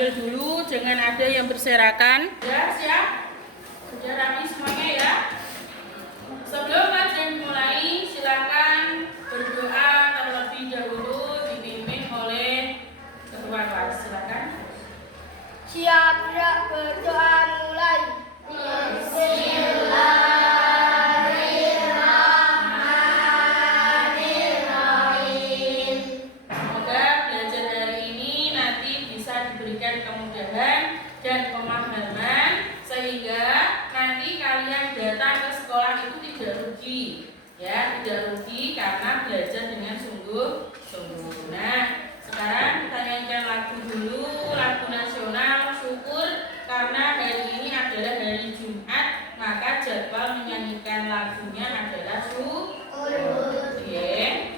diambil dulu, jangan ada yang berserakan. Sudah siap? Sudah rapi semuanya ya? Sebelum kajian dimulai, silakan berdoa terlebih dahulu dipimpin oleh ketua kelas. Silakan. Siap, berdoa mulai. Bismillahirrahmanirrahim. Semoga belajar hari ini nanti bisa diberikan kemudahan dan pemahaman sehingga nanti kalian datang ke sekolah itu tidak rugi, ya, tidak rugi karena belajar dengan sungguh-sungguh. Nah, sekarang kita nyanyikan lagu dulu, lagu nasional syukur karena hari ini adalah hari Jumat, maka jadwal menyanyikan lagunya adalah syukur. Oke.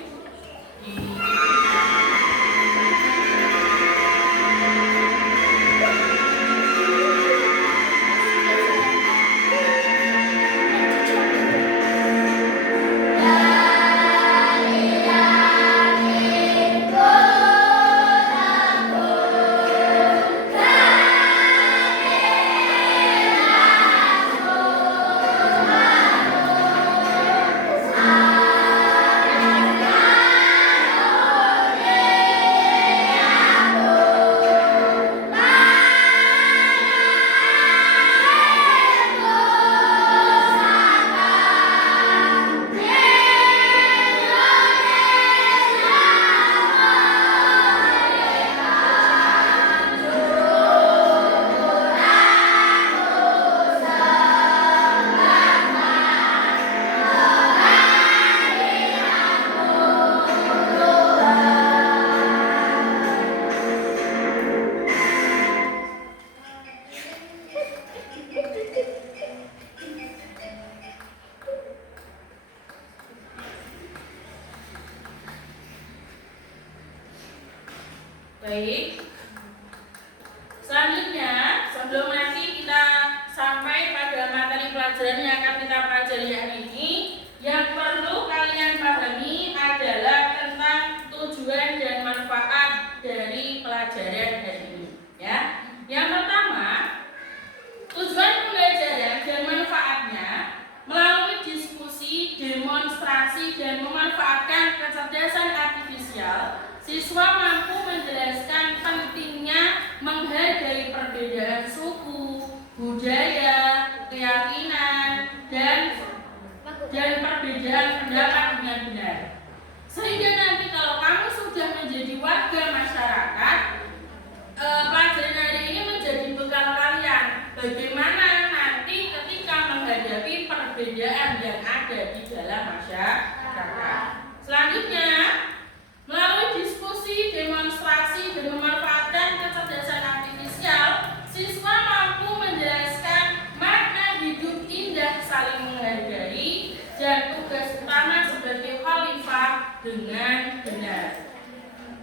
Baik. Selanjutnya, sebelum nanti kita sampai pada materi pelajaran yang akan kita pelajari hari ini, yang perlu kalian pahami adalah tentang tujuan dan manfaat dari pelajaran hari ini, ya. Yang pertama, tujuan pembelajaran dan manfaatnya melalui diskusi, demonstrasi, dan memanfaatkan kecerdasan artifisial, siswa mampu menjelaskan pentingnya menghargai perbedaan suku, budaya, keyakinan, dan perbedaan pendapat dengan benar. Sehingga nanti kalau kamu sudah menjadi warga masyarakat, pelajaran hari ini menjadi bekal kalian bagaimana nanti ketika menghadapi perbedaan yang ada di dalam masyarakat. Selanjutnya, melalui diskusi, demonstrasi, dan memanfaatkan kecerdasan artifisial, siswa mampu menjelaskan makna hidup indah saling menghargai dan tugas utama sebagai khalifah dengan benar.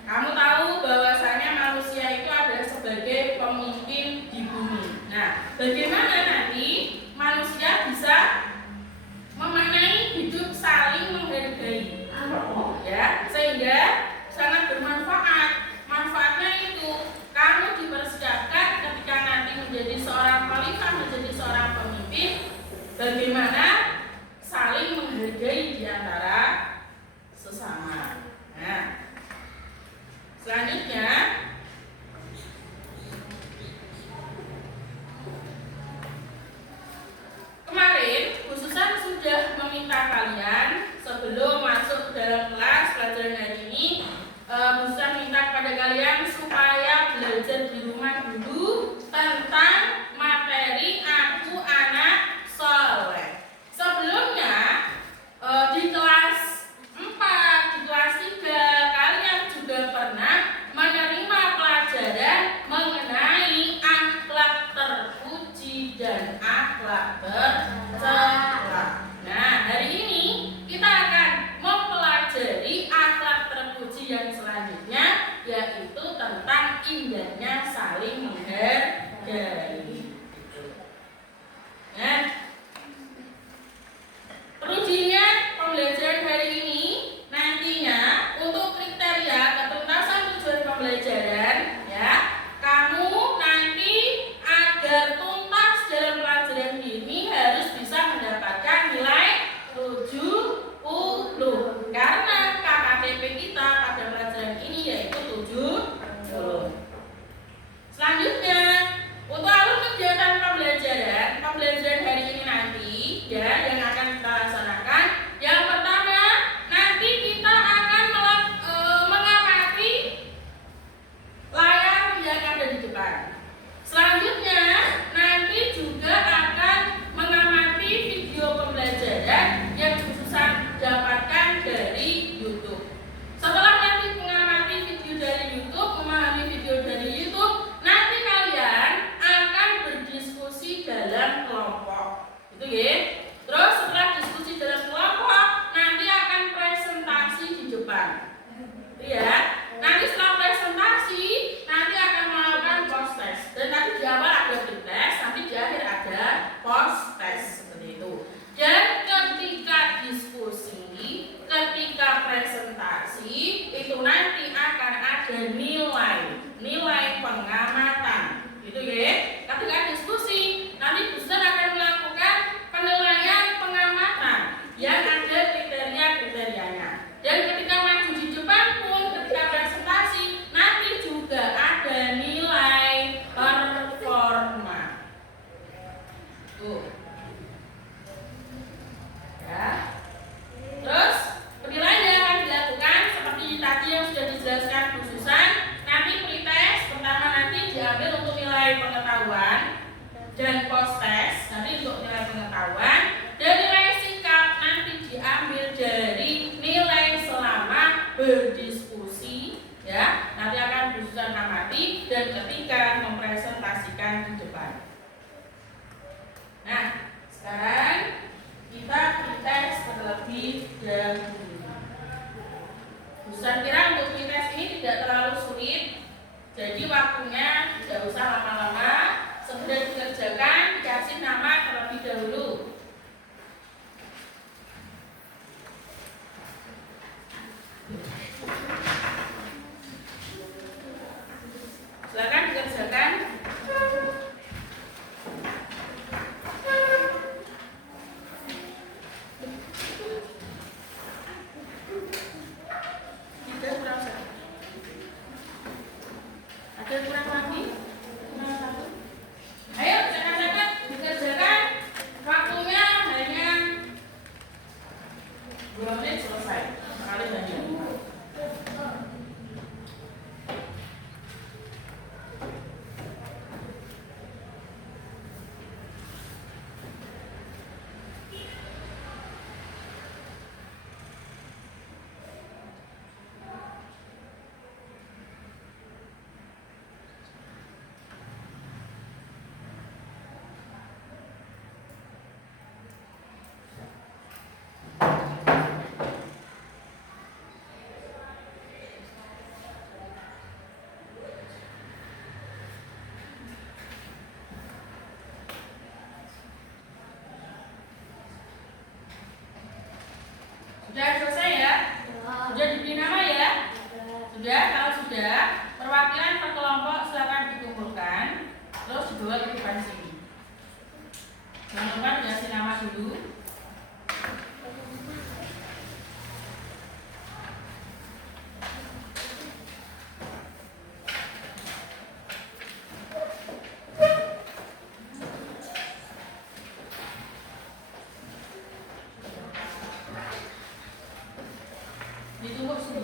Kamu tahu bahwasanya manusia itu adalah sebagai pemimpin di bumi. Nah, bagaimana nanti manusia bisa memaknai hidup saling menghargai? Ya, sehingga sangat bermanfaat. Manfaatnya itu kamu dipersiapkan ketika nanti menjadi seorang khalifah, menjadi seorang pemimpin, bagaimana saling menghargai di antara sesama. Nah, berdiskusi, ya, nanti akan disusun amati dan ketika mempresentasikan di depan. Nah, sekarang kita tes terlebih dahulu. Ustaz kira untuk tes ini tidak terlalu sulit, jadi waktunya tidak usah lama-lama, segera dikerjakan, dikasih nama terlebih dahulu. Silakan dikerjakan. Ada kurang lagi? Ayo cepat-cepat dikerjakan. Waktunya hanya 2 menit selesai. Sekali saja. Sudah selesai ya? Sudah diberi nama ya? Sudah? Kalau sudah, perwakilan per kelompok silakan dikumpulkan, terus dibawa ke depan sini. Jangan lupa dikasih nama dulu. Ditumpuk sini.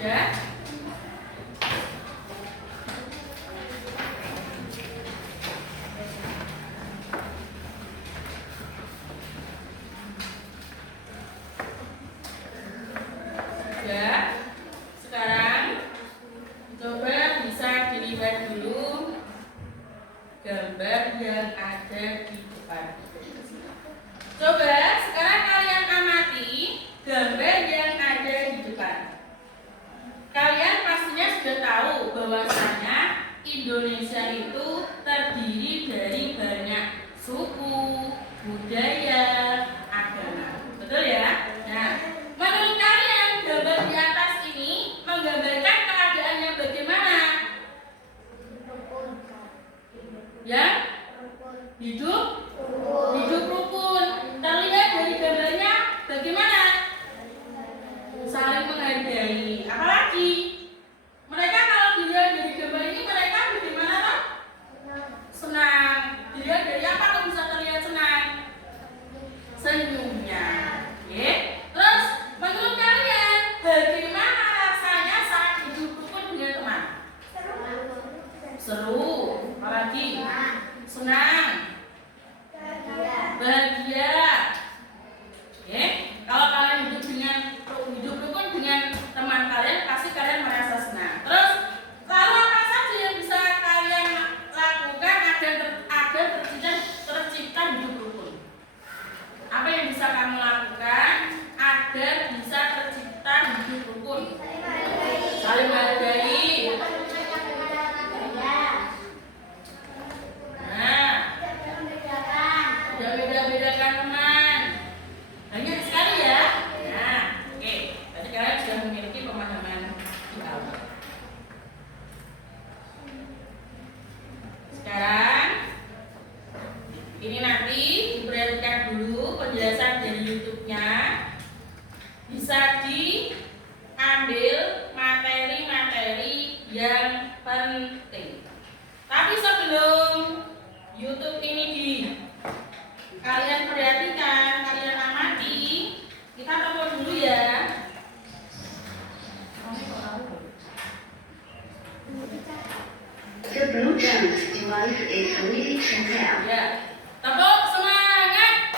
Sudah? Sudah? Sekarang coba bisa dilihat dulu gambar yang ada di depan. Coba sekarang kalian amati gambar yang ada di depan. Kalian pastinya sudah tahu bahwasanya Indonesia itu terdiri dari banyak suku, budaya, agama. Betul ya? Nah, menurut kalian gambar di atas ini menggambarkan keadaannya bagaimana? Ya? Hidup rukun. Terlihat dari gambarnya bagaimana? Saling menghargai. Apalagi mereka kalau dilihat dari gambar ini mereka bagaimana toh? Senang. Dilihat dari apa kok bisa terlihat senang? Senyumnya. Oke. Terus menurut kalian bagaimana rasanya saat hidup rukun dengan teman? Seru. Apalagi? Senang. Bahagia. Oke, kalau kalian hidup rukun dengan teman kalian, pasti kalian merasa senang. Terus, lalu apa saja yang bisa kalian lakukan agar tercipta hidup rukun? Apa yang bisa kamu lakukan agar bisa tercipta hidup rukun? Saling menghargai. Nah, tidak beda-bedakan teman. Banyak sekali ya. Nah, oke. Tadi kalian sudah memiliki pemahaman di awal. Sekarang ini nanti diperhatikan dulu penjelasan dari YouTube-nya. Bisa diambil materi-materi yang penting. Tapi sebelum YouTube ini kalian perhatikan, kalian amati, kita tunggu dulu ya. The Bluetooth device is ready to pair. Ya, tepuk semangat.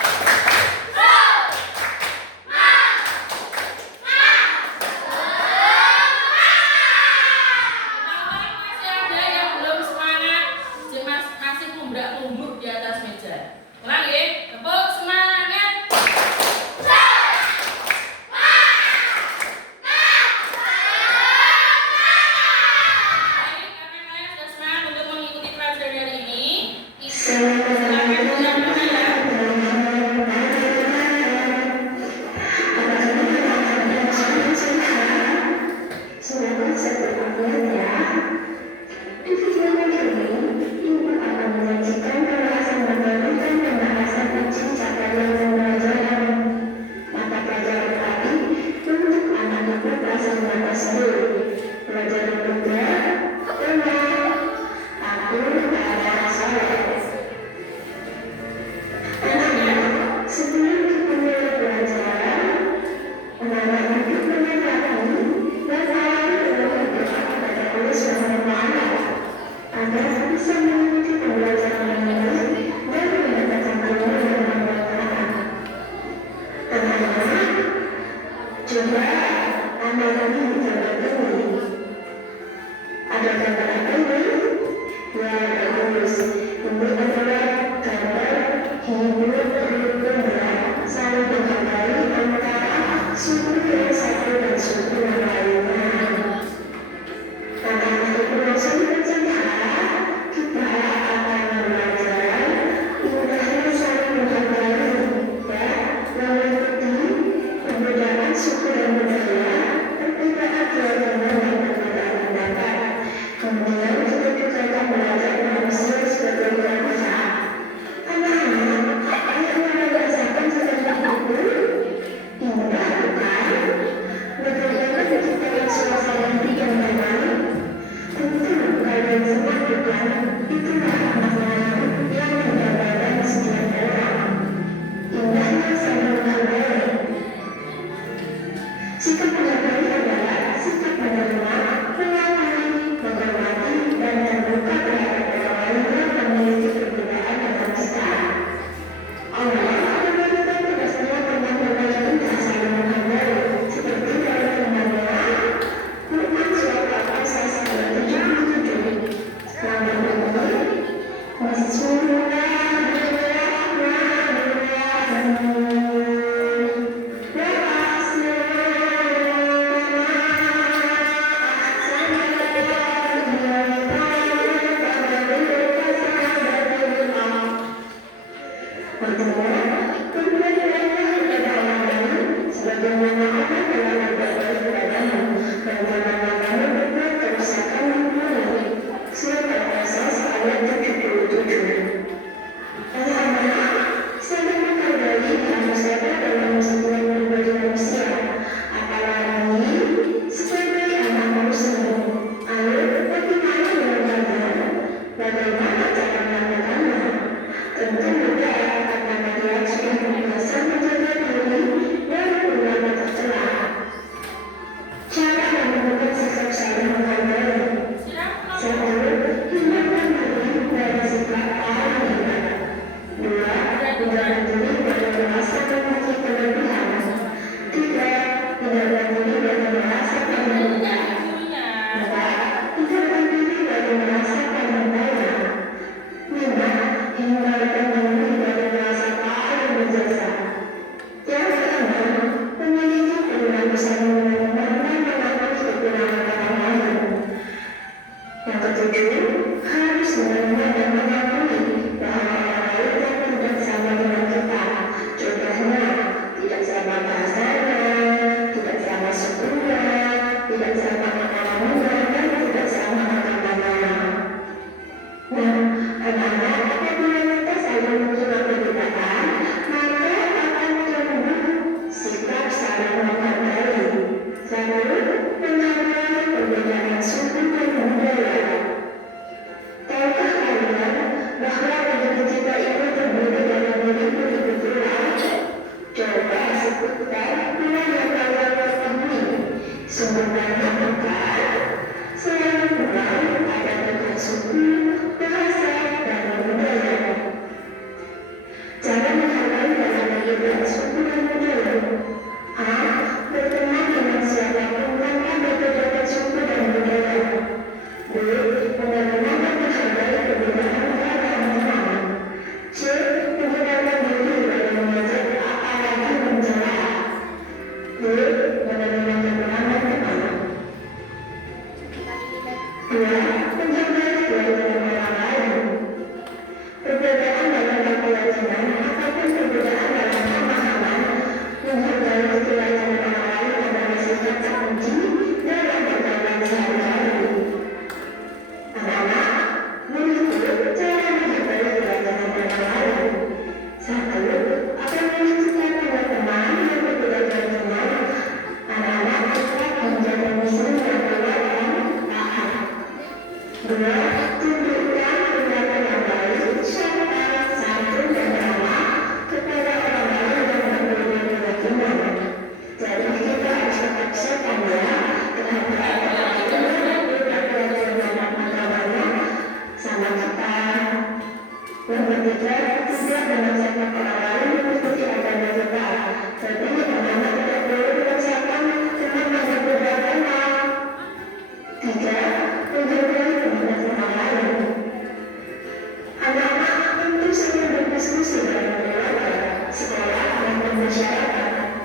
masyarakat.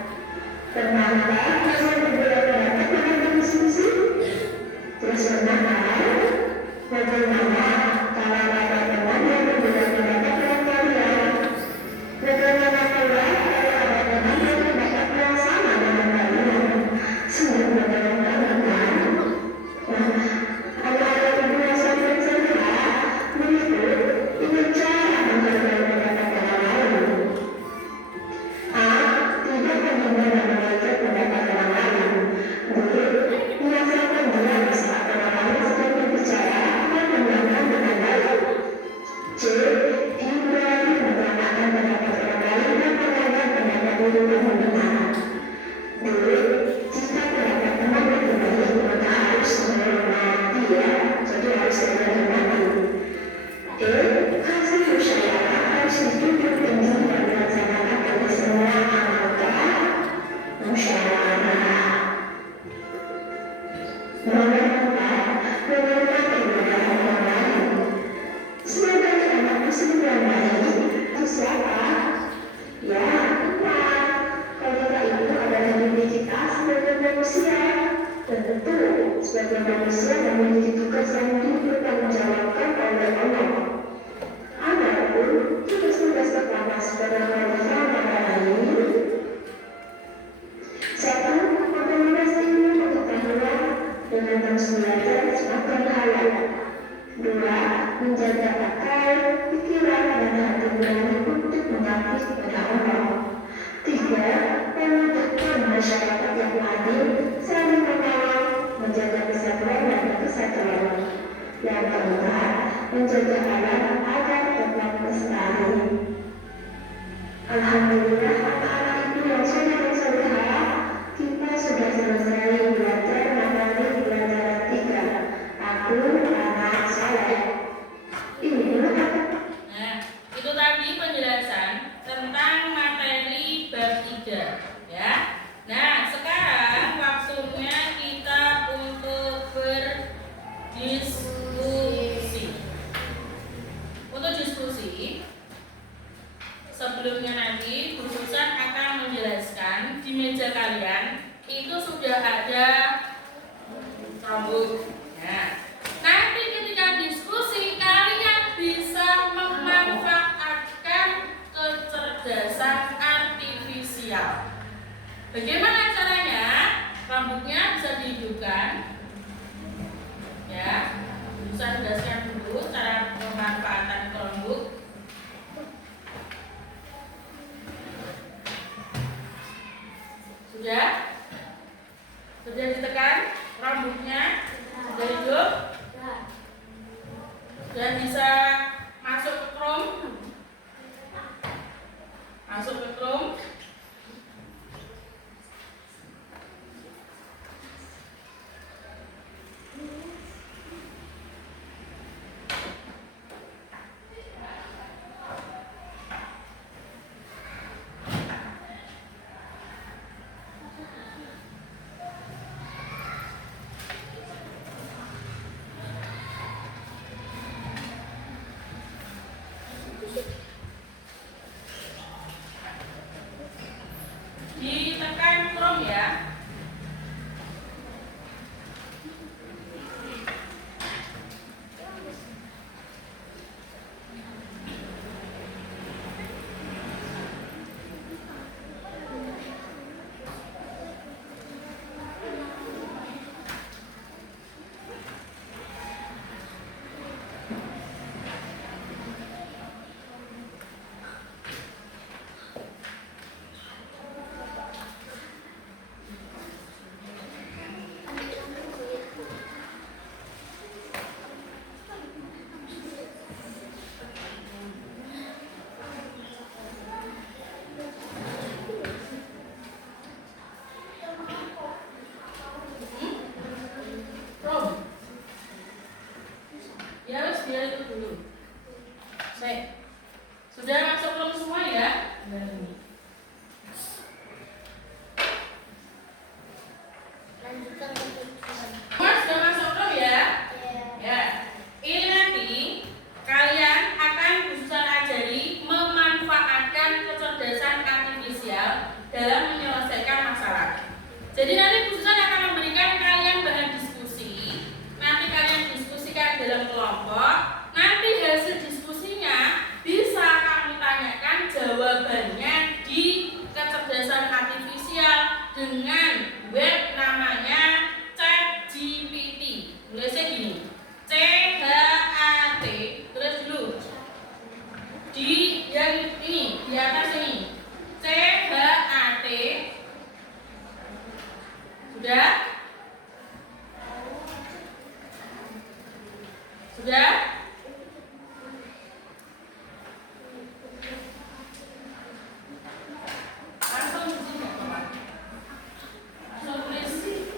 Pernahkah kalian berbeda pendapat dalam diskusi? Terus pernahkah? Bagaimana kalau ada teman yang berbeda pendapat dengan kalian? Bagaimana pula kalau ada teman yang berpendapat yang sama dengan kalian? Sungguh membingungkan, kan? Anak-anak berdua saling cerita, begitu, itu cara menghargai pendapat orang lain. Tidak bagaimana menghargai pendapat orang lain. Biasakan dia saat orang lain sedang berbicara dan mendengarkan dengan baik. C. Hindari menggunakan pendapat orang lain dan menghargai pendapat diri yang benar. D. Jika pendapat teman berbeda, maka harus menghormati dia, jadi harus menghormati. E. Hasil musyawarah harus didukung tinggi dan dilaksanakan oleh semua anggota musyawarah. Nomor 4. Menghormati perbedaan orang lain. Sebagai anak muslim yang baik, itu siapa? Ya, Tuhan. Wanita itu adalah diri kita sebagai manusia. Tentu, sebagai manusia memiliki tugas yang dipertanggungjawabkan oleh Allah. Adapun tugas-tugas pertama sebagai wanita adalah ini. 1. Memperluas ilmu pengetahuan dengan terus belajar semakin halal. 2. Menjaga akal, pikiran, dan hati nurani untuk mengabdi kepada Allah. 3. Mewujudkan masyarakat yang adil, saling menolong, menjaga persatuan dan kesatuan. Yang keempat, menjaga alam agar tetap lestari. Alhamdulillah, anak-anak ibu yang sudah bersaudara, kita sudah selesai belajar materi pelajaran 3. Aku anak soleh. Ini Nah, itu tadi penjelasan tentang materi bab 3 ya. Nah, sekarang waktunya kita untuk berdiskusi. Untuk diskusi, sebelumnya nanti Bu Susan akan menjelaskan di meja kalian itu sudah ada rambut. Nah, nanti ketika diskusi kalian bisa memanfaatkan kecerdasan artifisial. Bagaimana caranya? Rambutnya bisa dihidupkan. Ya, bisa jelaskan dulu cara pemanfaatan rambut. Sudah? Sudah ditekan rambutnya? Sudah hidup? Sudah bisa masuk ke Chrome? Masuk ke Chrome? dalam menyelesaikan masalah. Jadi nanti Bu Susan akan memberikan kalian bahan diskusi. Nanti kalian diskusikan dalam kelompok. Nanti hasil diskusinya bisa kamu tanyakan jawabannya di kecerdasan artifisial dengan web namanya ChatGPT. Tulisnya gini, CHAT, tulis dulu. Di yang ini, di atas ini, CHAT. Sudah? Sudah? Langsung di sini, teman. Langsung tulis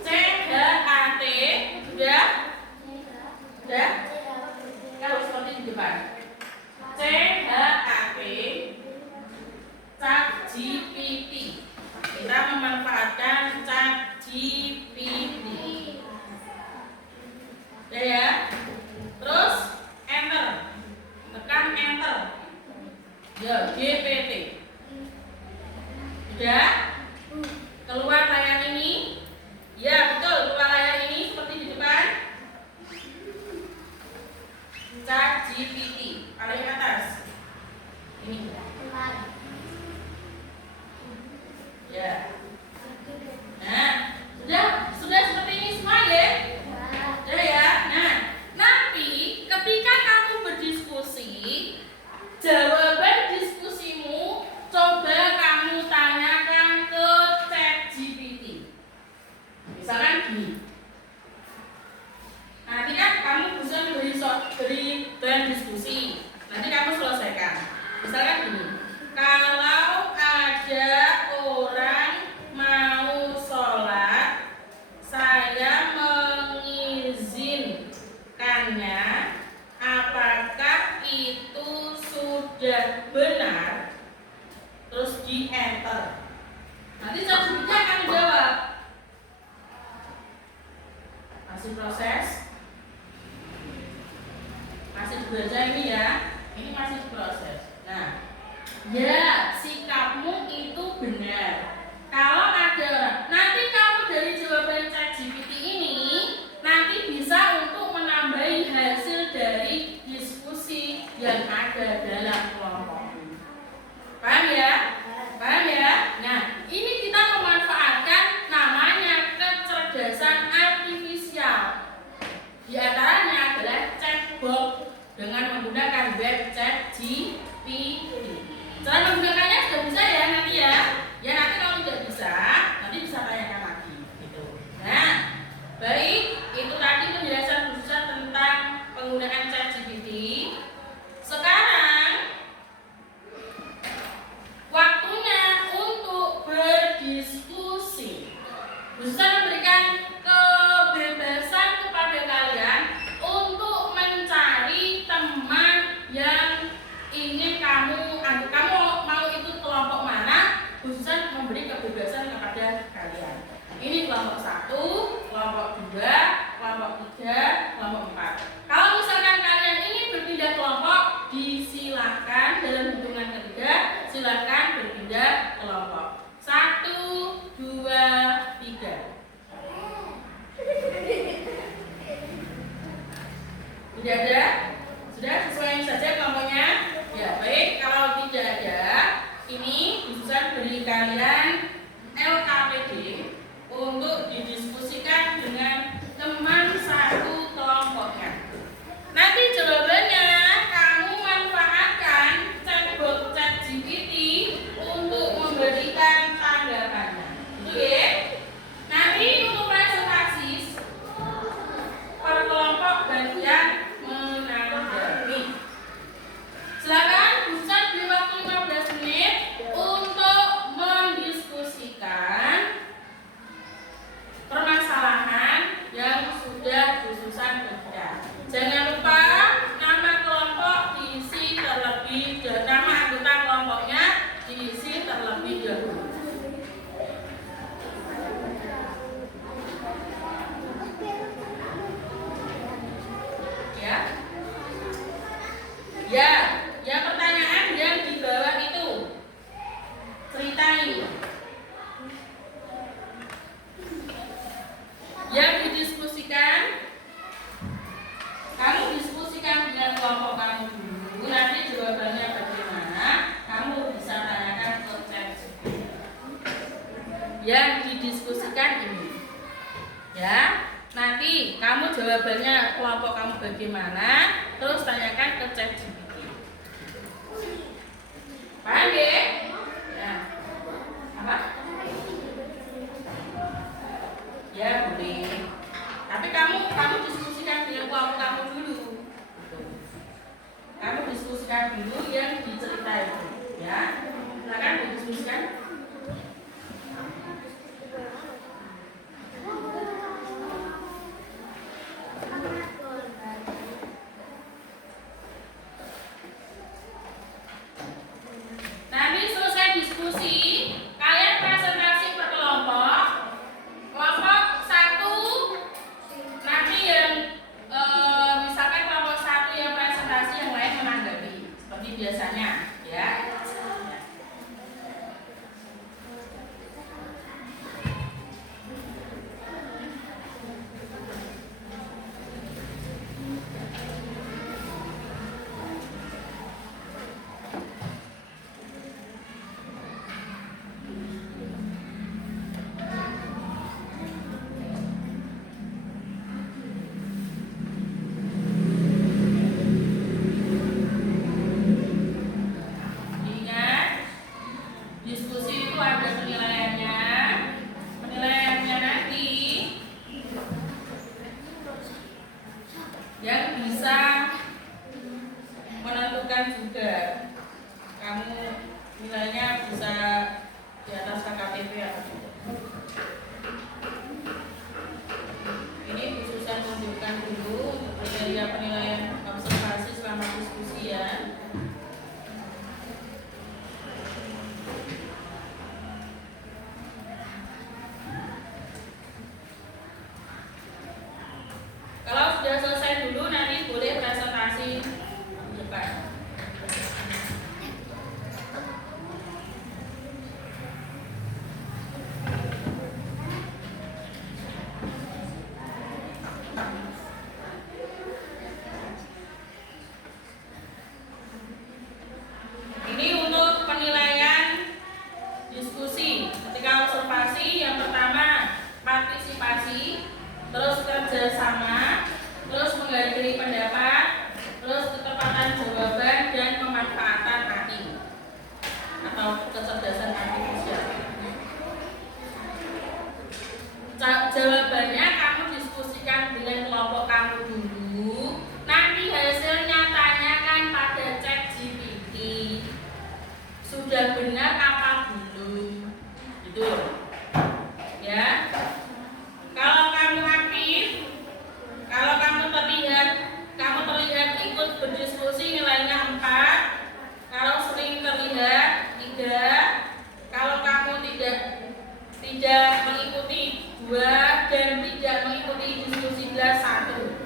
CHAT. Sudah? Sudah? Kalau seperti di depan. CHAT ChatGPT. Kita memanfaatkan ChatGPT. Ya. Terus enter. Tekan enter. Ya, GPT. Sudah? Keluar layar ini? Ya, betul, keluar layar ini seperti di depan. ChatGPT paling atas. Ini. Ya. Nah, sudah seperti ini semua ya? Sudah ya. Nah, nanti ketika kamu berdiskusi, jawaban diskusimu coba kamu tanyakan ke ChatGPT. Misalkan gini. Nanti kan kamu bisa beri bahan diskusi. Nanti kamu selesaikan. Misalkan gini. Kalau ada orang mau sholat, saya mengizinkannya. Apakah itu sudah benar? Terus di enter. Nanti ChatGPT akan menjawab. Masih proses. Masih belajar ini ya. Ini masih proses. Nah, ya, sikapmu itu benar. Kalau ada, nanti kamu dari jawaban ChatGPT ini nanti bisa untuk menambahi hasil dari diskusi yang ada dalam kelompok. Paham ya? Paham ya? Nah, ini kita memanfaatkan namanya kecerdasan artifisial. Di antaranya adalah chatbot dengan menggunakan web ChatGPT. Cara menggunakannya sudah bisa ya nanti ya. Ya nanti kalau tidak bisa, nanti bisa tanyakan lagi gitu. Nah, baik, itu tadi penjelasan khusus tentang penggunaan ChatGPT. Sekarang waktunya untuk berdiskusi. Bisa memberikan kebebasan kepada kalian untuk mencari teman yang ingin kamu mau ikut kelompok mana, khususnya memberi kebebasan kepada kalian. Ini kelompok 1, kelompok 2, kelompok 3, kelompok 4. Kalau misalkan kalian ingin berpindah kelompok, disilahkan dalam hitungan ketiga, silahkan berpindah kelompok. 1, 2, 3. Tidak ada? Sudah sesuai saja kelompoknya? Ya, baik. Kalau tidak ada, ini bisa beri kalian LKPD untuk didiskusikan dengan teman satu kelompoknya. Nanti jawabannya kamu manfaatkan chatbot ChatGPT untuk memberikan tanggapannya. Itu ya. Nanti untuk presentasi per kelompok bagian yang didiskusikan ini. Ya, nanti kamu jawabannya kelompok kamu bagaimana, terus tanyakan ke ChatGPT. Paham ya? Ya. Apa? Ya boleh. Tapi kamu diskusikan dengan kelompok kamu dulu. Kamu diskusikan dulu yang diceritain, ya. Silakan didiskusikan. Nanti selesai diskusi, kalian presentasi per kelompok. Kelompok satu nanti yang misalkan kelompok satu yang presentasi, yang lain menanggapi seperti biasanya, ya. Ingat, diskusi itu ada penilaiannya. Penilaiannya nanti yang bisa menentukan juga kamu nilainya bisa di atas KKTP atau tidak. Ini khususnya menunjukkan dulu untuk kriteria penilaian observasi selama diskusi, ya. Kalau sudah selesai dulu, nanti boleh presentasi di depan. Ini untuk penilaian diskusi. Ketika observasi, yang pertama partisipasi, terus kerjasama, terus menghargai pendapat, terus ketepatan jawaban, dan pemanfaatan AI atau kecerdasan artifisial. Jawabannya kamu diskusikan dengan kelompok kamu dulu. Nanti hasilnya tanyakan pada ChatGPT. Sudah benar apa belum? Gitu. Ya. Kalau kamu aktif, kalau kamu terlihat ikut berdiskusi, nilainya 4. Kalau sering terlihat 3. Kalau kamu tidak mengikuti 2 dan tidak mengikuti diskusi kelas 1.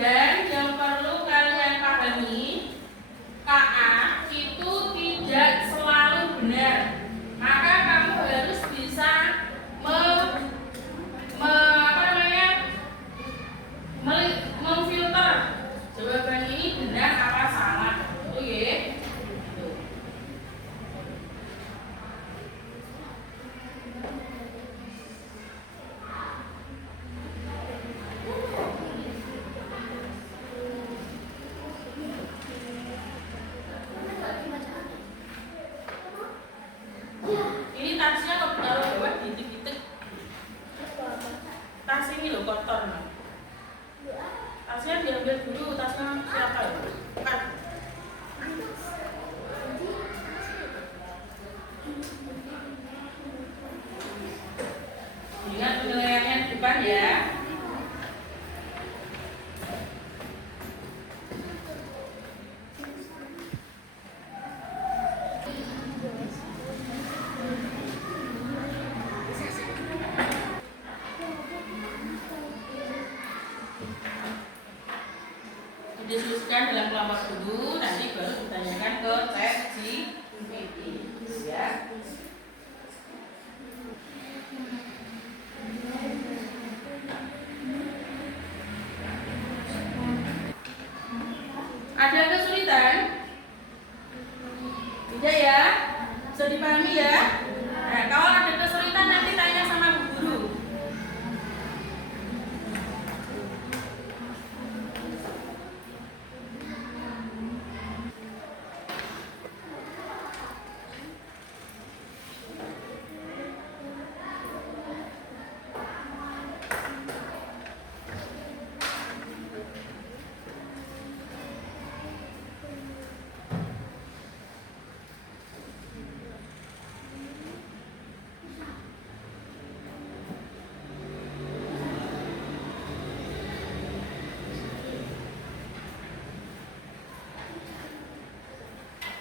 Dan yang perlu kalian pahami, KA itu tidak selalu Bisa dipahami ya? Nah, kalau ada kesulitan nanti tanya sama Bu Guru.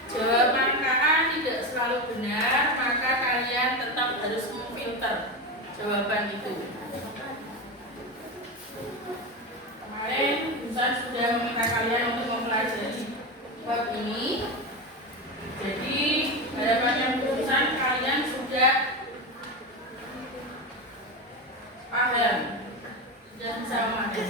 Jawaban KA tidak selalu benar, maka kalian tetap harus memfilter jawaban itu. Kemarin Ustaz sudah meminta kalian untuk mempelajari bab ini. Jadi harapannya Ustaz kalian sudah paham, sudah bisa memahami.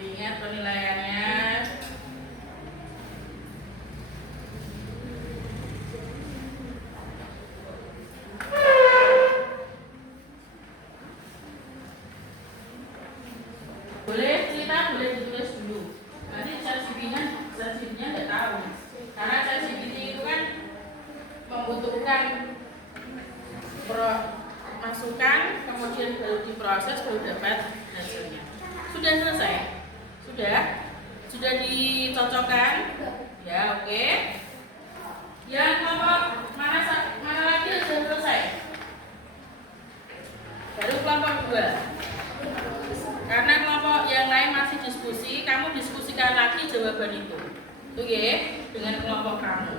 Ingat penilaiannya. Boleh cerita, boleh ditulis dulu. Nanti ChatGPT-nya nggak tahu. Karena ChatGPT itu kan membutuhkan masukan, kemudian baru diproses, baru dapat hasilnya. Sudah selesai? Sudah dicocokkan? Ya, oke. Yang kelompok mana lagi sudah selesai? Baru kelompok 2. Karena kelompok yang lain masih diskusi, kamu diskusikan lagi jawaban itu. Oke, dengan kelompok kamu.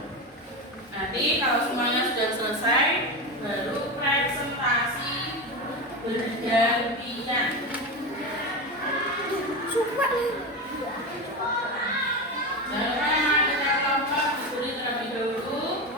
Nanti kalau semuanya sudah selesai, baru presentasi bergantian. Jangan kita kelompok diberi terlebih dahulu.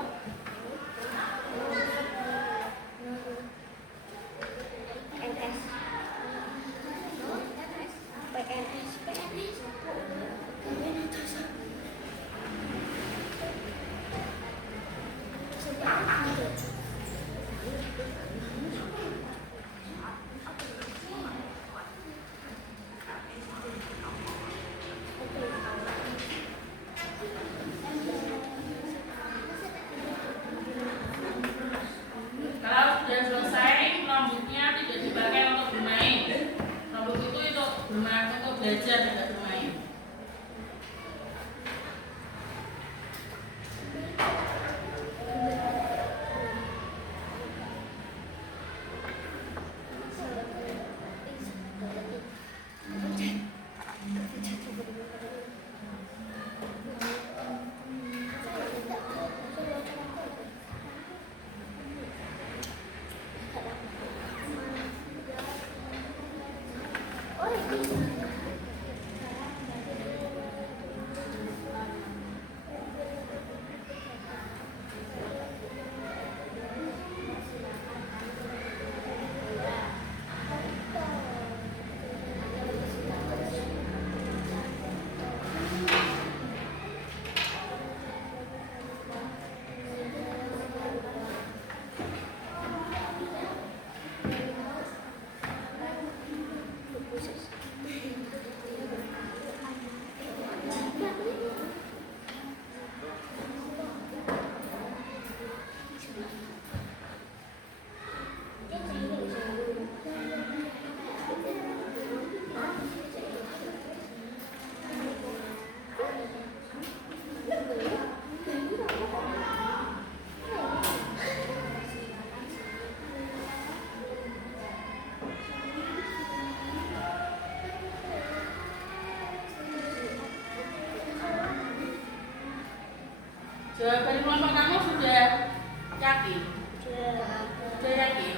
Jawaban kelompok kamu sudah yakin? Sudah yakin?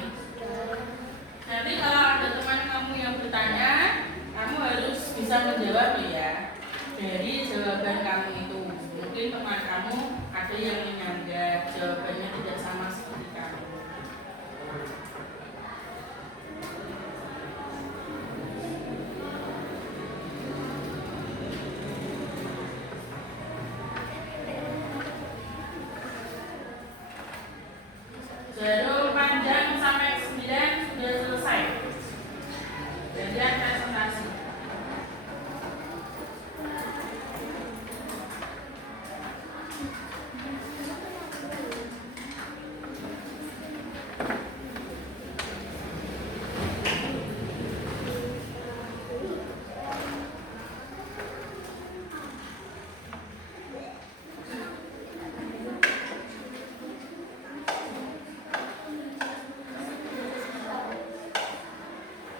Nanti kalau ada teman kamu yang bertanya, kamu harus bisa menjawab loh ya. Dari jawaban kamu itu, mungkin teman kamu ada yang menyanggah jawabannya tidak sama seperti kamu. Jarum panjang sampai 9 sudah selesai. Bagian presentasi.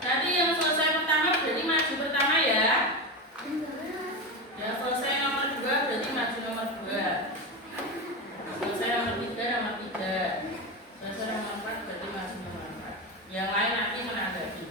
Nanti yang selesai pertama berarti maju pertama ya. Yang selesai nomor 2 berarti maju nomor 2. Selesai nomor 3 nomor 3. Selesai nomor 4 berarti maju nomor 4. Yang lain nanti menanggapi.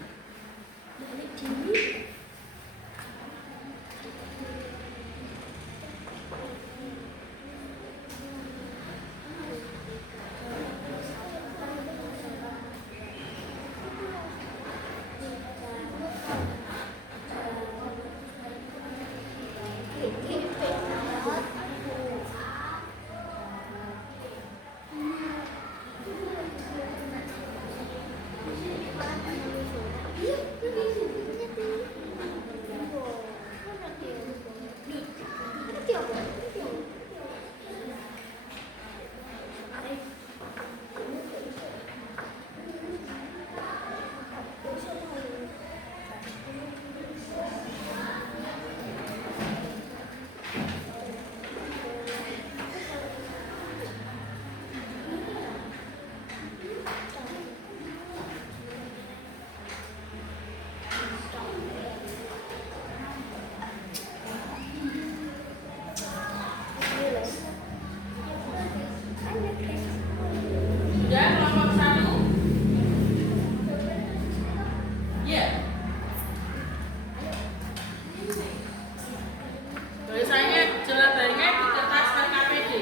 Sudah kelompok 1? Iya. Tulisannya jawabannya di kertas KPD.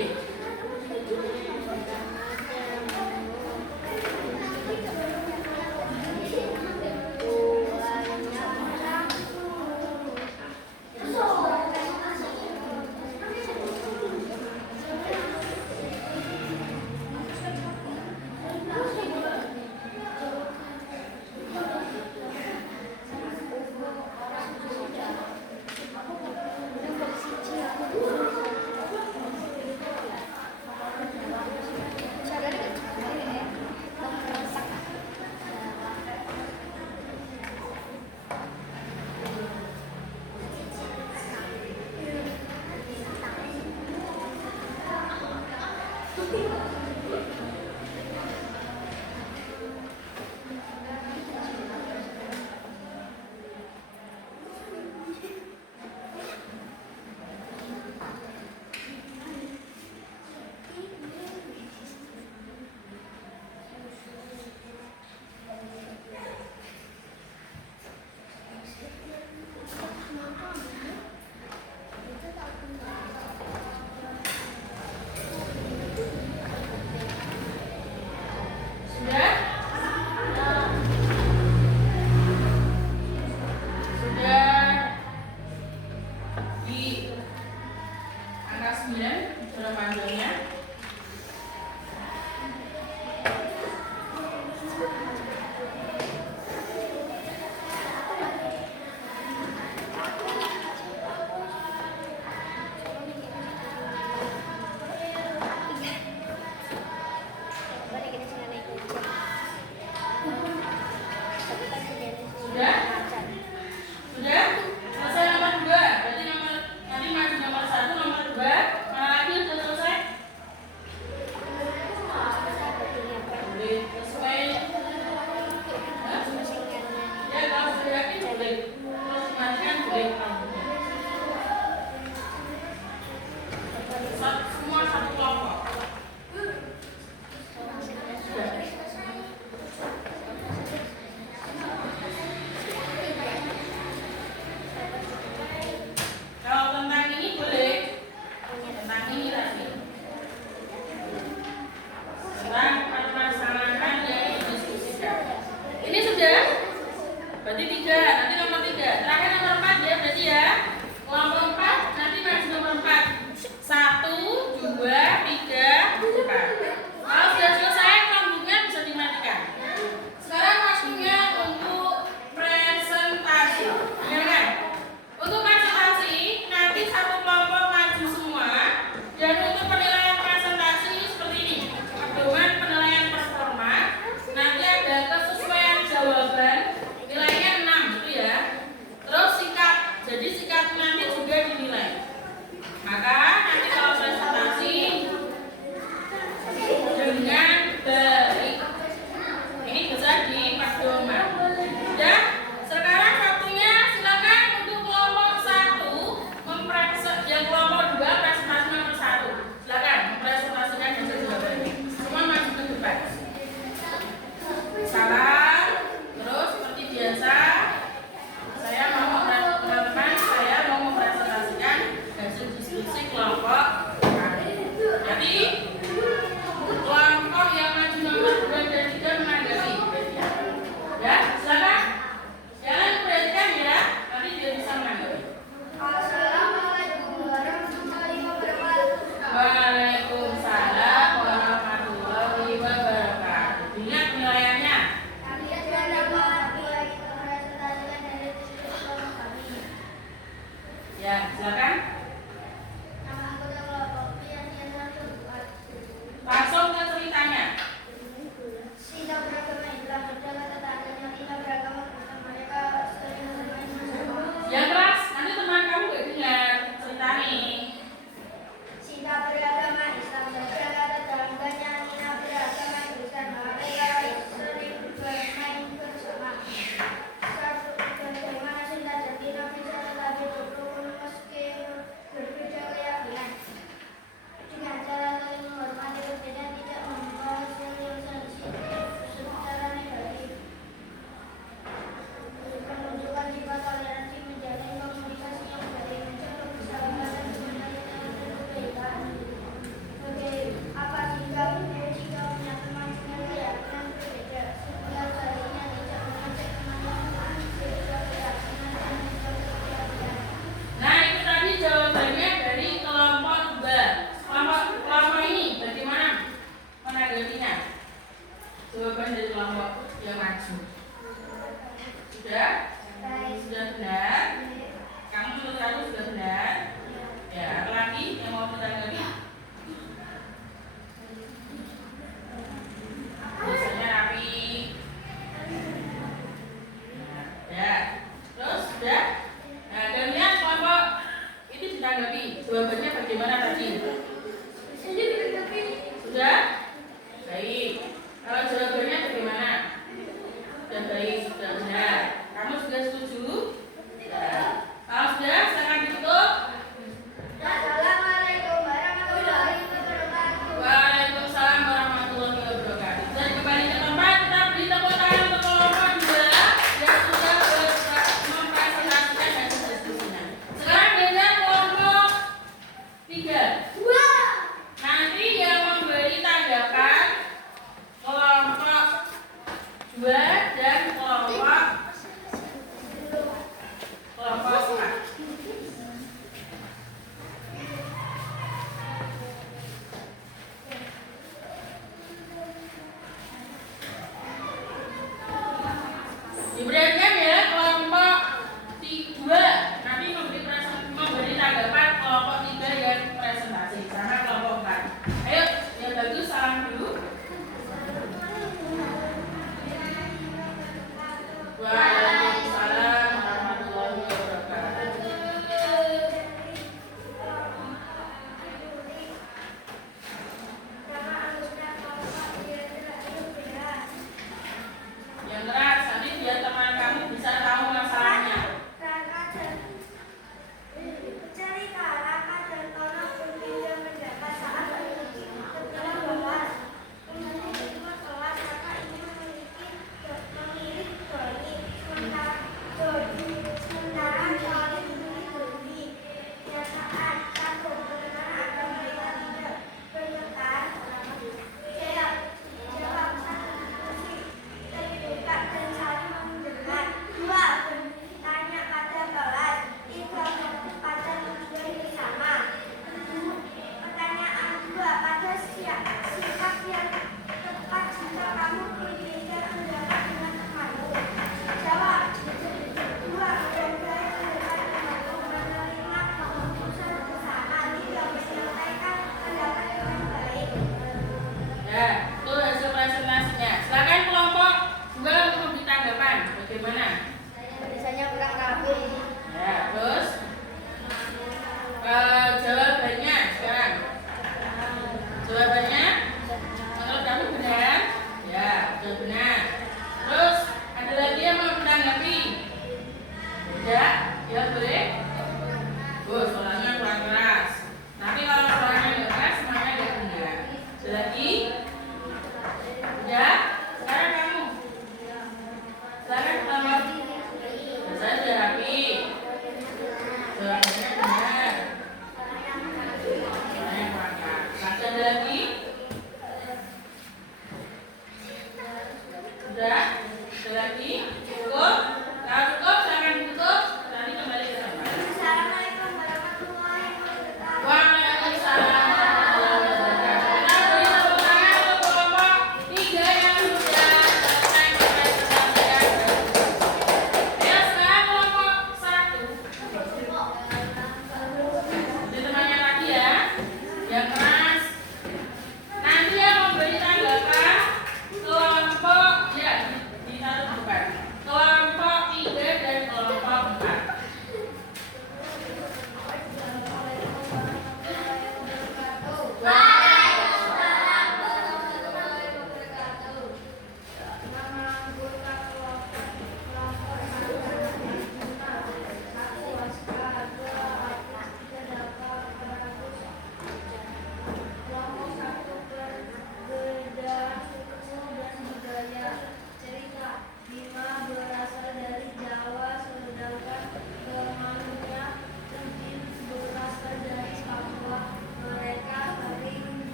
Sudah? Sudah di angka 9 jarum panjangnya. Sudah? Sudah? Selesai nomor 2. Berarti nanti maju nomor 1, nomor 2. Mana lagi sudah selesai? silakan. Nama anggota kelompok keyakinan terkuat. Langsung ke ceritanya. Tidak beragama Islam adalah tetangga yang tidak beragama Kristen. Mereka sering bermain bersama. Yang keras, nanti teman kamu gak dengar cerita nih. Tidak beragama Islam adalah tetangganya tidak beragama Kristen. Mereka sering bermain bersama. Bagaimana cinta dan tidak bisa tetapi rukun meski berbeda keyakinan. Dengan cara saling menghormati perbedaan, tidak membahas yang sensitif secara negatif. Menunjukkan sifat toleransi, menjalin komunikasi yang baik, menjaga persahabatan, mengenal kebaikan. Apa jika punya teman dengan keyakinan berbeda? Setiap kalinya tidak mengajak teman-teman berbeda keyakinan dan menjaga keyakinan. Nah, itu tadi jawabannya dari kelompok 2. Kelompok ini bagaimana menanggapinya? Jawaban dari kelompok yang maju. Sudah? Sudah benar? Kamu menurut aku sudah benar? Ya, apa lagi yang mau menanggapi? Biasanya rapi. Nah, ya. Terus sudah? Nah, dan lihat kelompok itu ditanggapi. Jawabannya bagaimana tadi? Sudah? Baik. Kalau jawabannya bagaimana? Sudah baik, sudah benar. Kamu sudah setuju? Ya. Kalau sudah, silakan ditutup. Assalamualaikum warahmatullahi wabarakatuh. Waalaikumsalam warahmatullahi wabarakatuh. Dan kembali ke tempat, kita beri tepuk tangan untuk kelompok 2 yang sudah mempresentasikan hasil diskusinya. Sekarang dengan kelompok 3. Nanti yang memberi tanggapan kelompok 2 dan kelompok 4. Ibaratnya ya kelompok 2 nanti memberi tanggapan kelompok 3 yang presentasi sama kelompok 4. Ayo yang bagus salam dulu. Waalaikumsalam warahmatullahi wabarakatuh. Yang keras, nanti biar teman kamu bisa tahu masalahnya. Cerita Raka dan Tono berbeda pendapat saat memiliki kebetulan kelas. Menurut kelas, Raka ingin memilih Doni, sementara Tono memilih Doni. Dan saat takut bagaimana agar mereka tidak berdebat, jawab satu diskusi terbuka dan saling mendengar. 2. Bertanya pada kelas. 3. Pada tujuan yang sama. Pertanyaan 2. Pada sikap yang tepat jika kamu berbeda pendapat dengan temanmu. Jawab. 2. Menghargai pendapat temanmu, menerima keputusan bersama, tidak menyelesaikan pendapat dengan baik. Ya, itu hasil presentasinya. Silakan kelompok 2 untuk memberi tanggapan. Bagaimana? Biasanya kurang rapi. Ya, terus jawabannya sekarang. Jawabannya menurut kamu benar? Ya, sudah benar. Terus ada lagi yang mau menanggapi? Tidak? Ya boleh. Suaranya kurang keras. Nanti kalau suaranya nggak keras, semuanya nggak benar. Ada lagi? Tidak? Sekarang kamu. Sekarang kelompok. Saya sudah rapi. Jawabannya benar.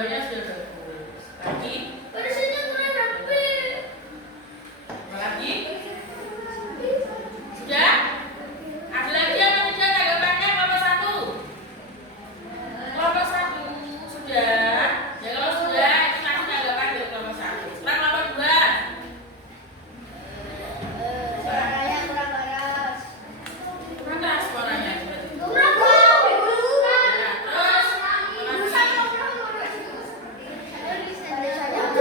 Dua-duanya sudah bagus. Lagi? Bersihnya kurang rapi. Lagi? Sudah? Ada lagi yang tidak tanggapannya kelompok 1? Kelompok 1 sudah. Ya kalau sudah, itu masih tanggapan dari kelompok 1. Sekarang kelompok 2. Suaranya kurang keras. Kurang keras suaranya. Kurang keras. Nah, terus Ada lagi. tulisannya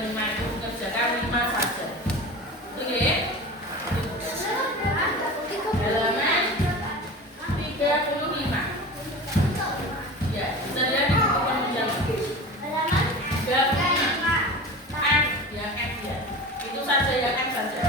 tambah 5 itu mengerjakan 5 saja. Oke. Halaman 35. Ya, bisa lihat di buku penunjang. 35. F, yang F ya. Itu saja yang F saja.